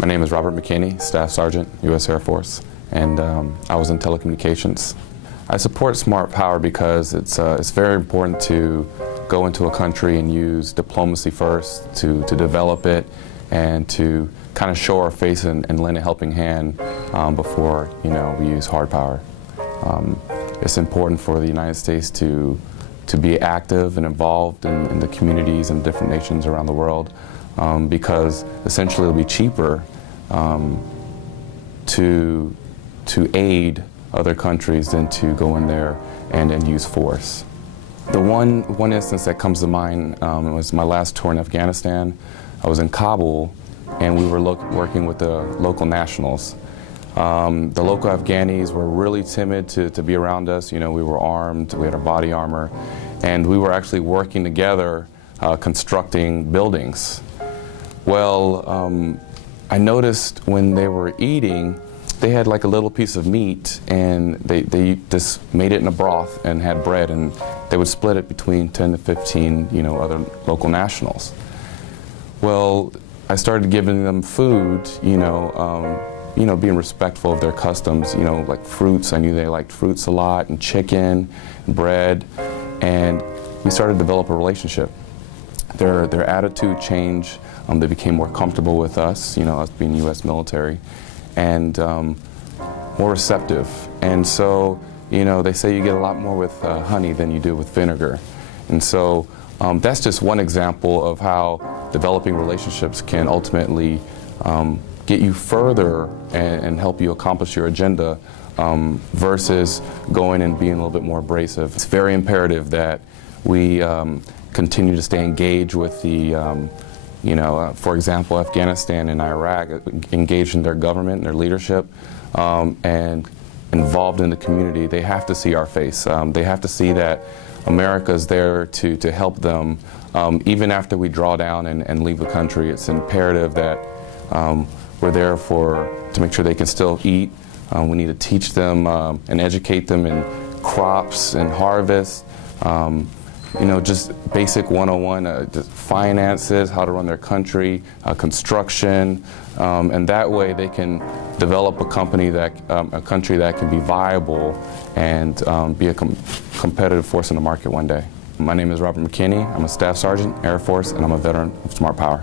My name is Robert McKinney, Staff Sergeant, U.S. Air Force, and I was in telecommunications. I support smart power because it's very important to go into a country and use diplomacy first to develop it and to kind of show our face and lend a helping hand before we use hard power. It's important for the United States to be active and involved in the communities and different nations around the world because essentially it'll be cheaper to aid other countries than to go in there and use force. The one instance that comes to mind was my last tour in Afghanistan. I was in Kabul and we were working with the local nationals. The local Afghanis were really timid to be around us. We were armed, we had our body armor, and we were actually working together constructing buildings. Well, I noticed when they were eating, they had like a little piece of meat and they just made it in a broth and had bread, and they would split it between 10 to 15 other local nationals. Well, I started giving them food, being respectful of their customs, like fruits. I knew they liked fruits a lot, and chicken, and bread, and we started to develop a relationship. Their attitude changed. They became more comfortable with us, us being U.S. military, and more receptive. And so, they say you get a lot more with honey than you do with vinegar. And so that's just one example of how developing relationships can ultimately get you further and help you accomplish your agenda versus going and being a little bit more abrasive. It's very imperative that we continue to stay engaged with the, for example, Afghanistan and Iraq, engaged in their government and their leadership and involved in the community. They have to see our face. They have to see that America is there to help them even after we draw down and leave the country. It's imperative that we're there to make sure they can still eat. We need to teach them and educate them in crops and harvest, just basic 101, just finances, how to run their country, construction, and that way they can develop a country that can be viable and be a competitive force in the market one day. My name is Robert McKinney. I'm a Staff Sergeant, Air Force, and I'm a veteran of Smart Power.